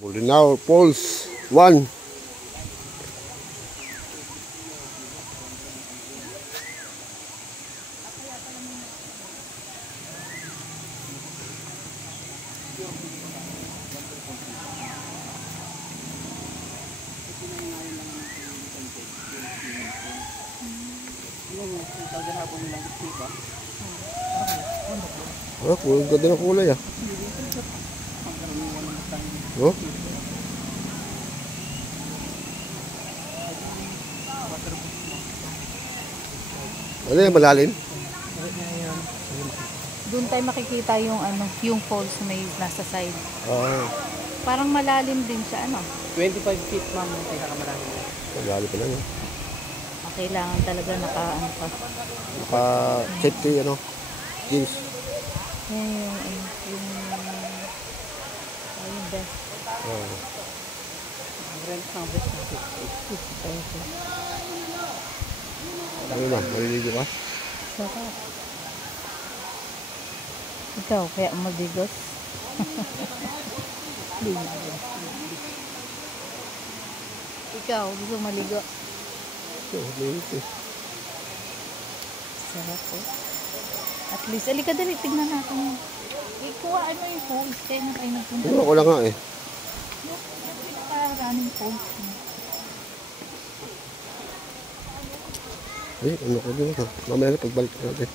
Bolinao Falls 1. Oh, ganda ng kulay ah. Oh. Ano yung malalim? Doon tayo makikita yung yung falls may nasa side. Ah. Parang malalim din siya 25 feet ma'am yung pinakamalalim. Malalim pa lang eh. Kailangan talaga naka Safety jeans. Yan yung best. Oh. Ang rent ng best na 50 pesos. Ano na, maliligo ka? Sarap. Ikaw, kaya mabigot? Ikaw, gusto maligo? Ligo. Sarap po. At least, alika dali, tignan natin. Ikuha yung falls. Kaya na kayo nagpunta. Ako lang nga eh. Yung pinaka-running falls. Ay, ano ko din ha. Mamaya na pagbalik natin.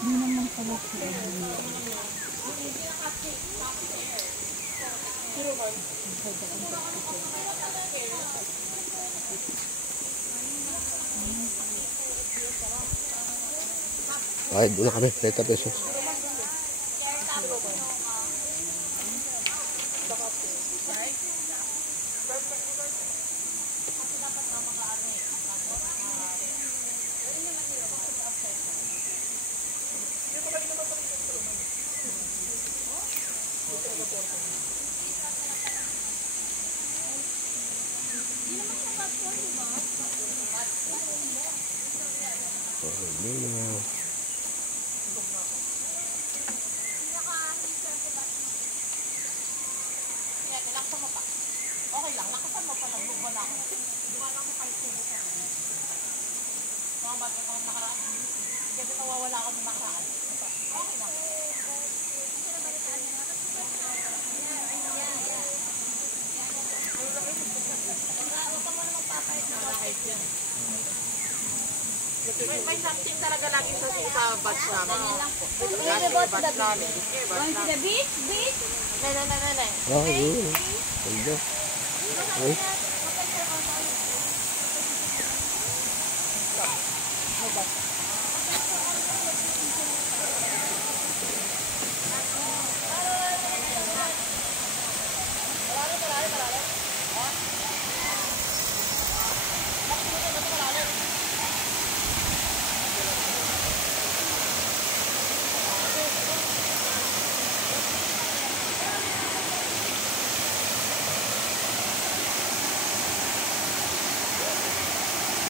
Hindi naman pala siya. Ay, doon na kami. 30 pesos. Okay lang, lakasan mo pa lang. Buwan ako. Buwan ako kahit tubo sa akin. Mga bata ko nakaraan. Kasi nawawala ako ng nakaraan. Okay lang. Huwag ka mo naman papayag na kahit yan. May something talaga lagi sa batch namin. Lagi sa batch namin. Going to the beach? Beach? No. Ah, yun. Ganda. Ay.